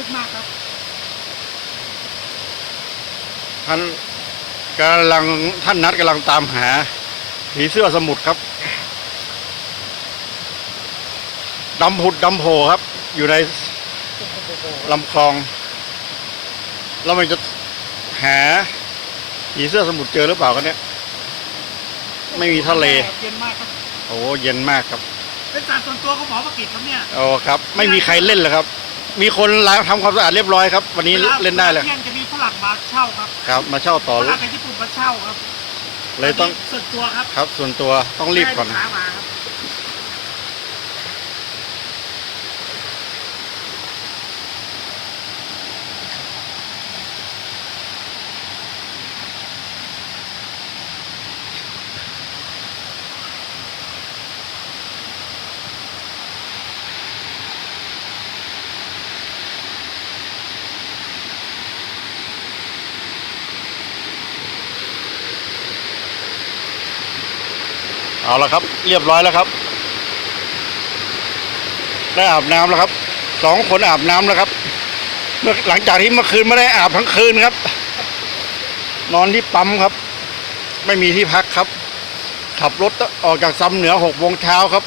ลึกมากครับท่านกำลังท่านนัดกำลังตามหาผีเสื้อสมุทรครับดำผุดดำโผครับ อยู่ในลำคลอง แล้วมันจะหาผีเสื้อสมุทรเจอหรือเปล่ากันเนี่ย ไม่มีทะเล เย็นมากครับโอ้เย็นมากครับ เป็นสารส่วนตัวของหมอประกิตครับเนี่ย โอ้ครับ ไม่มีใครเล่นเลยครับ มีคนล้างทำความสะอาดเรียบร้อยครับ วันนี้เล่นได้เลยเที่ยงจะมีฝรั่งมาเช่าครับครับ มาเช่าต่อฝรั่งจากญี่ปุ่นมาเช่าครับเลยต้องส่วนตัวครับครับ ส่วนตัวต้องรีบก่อน ให้ลูค้ามา เอาละครับ เรียบร้อยแล้วครับ ได้อาบน้ำแล้วครับสองคนอาบน้ำแล้วครับ เมื่อหลังจากที่เมื่อคืนไม่ได้อาบทั้งคืนครับ นอนที่ปั๊มครับ ไม่มีที่พักครับ ขับรถออกจากซ้ำเหนือหกโมงเช้าครับ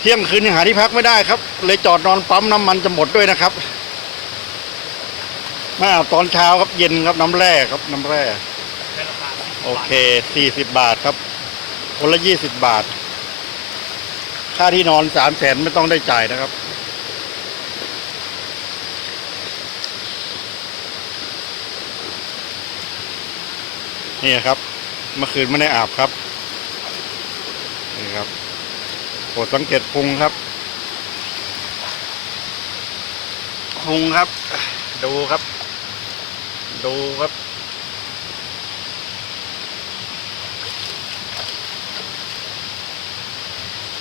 เที่ยงคืนยังหาที่พักไม่ได้ครับ เลยจอดนอนปั๊มน้ำมันจะหมดด้วยนะครับมาอาบตอนเช้าครับเย็นครับน้ำแร่ครับน้ำแร่โอเคสี่สิบบาทครับ คนละยี่สิบบาท ค่าที่นอนสามแสนไม่ต้องได้จ่ายนะครับ นี่ครับ เมื่อคืนไม่ได้อาบครับ นี่ครับโปรดสังเกตพุงครับ พุงครับ ดูครับ ดูครับ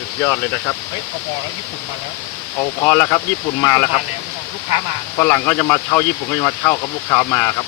สุดยอดเลยนะครับ เฮ้ยพอพอแล้วญี่ปุ่นมาแล้วเอาพอแล้วครับ ญี่ปุ่นมาแล้วครับลูกค้ามาแล้วฝรั่งก็จะมาเช่าญี่ปุ่นก็จะมาเช่ากับลูกค้ามาครับ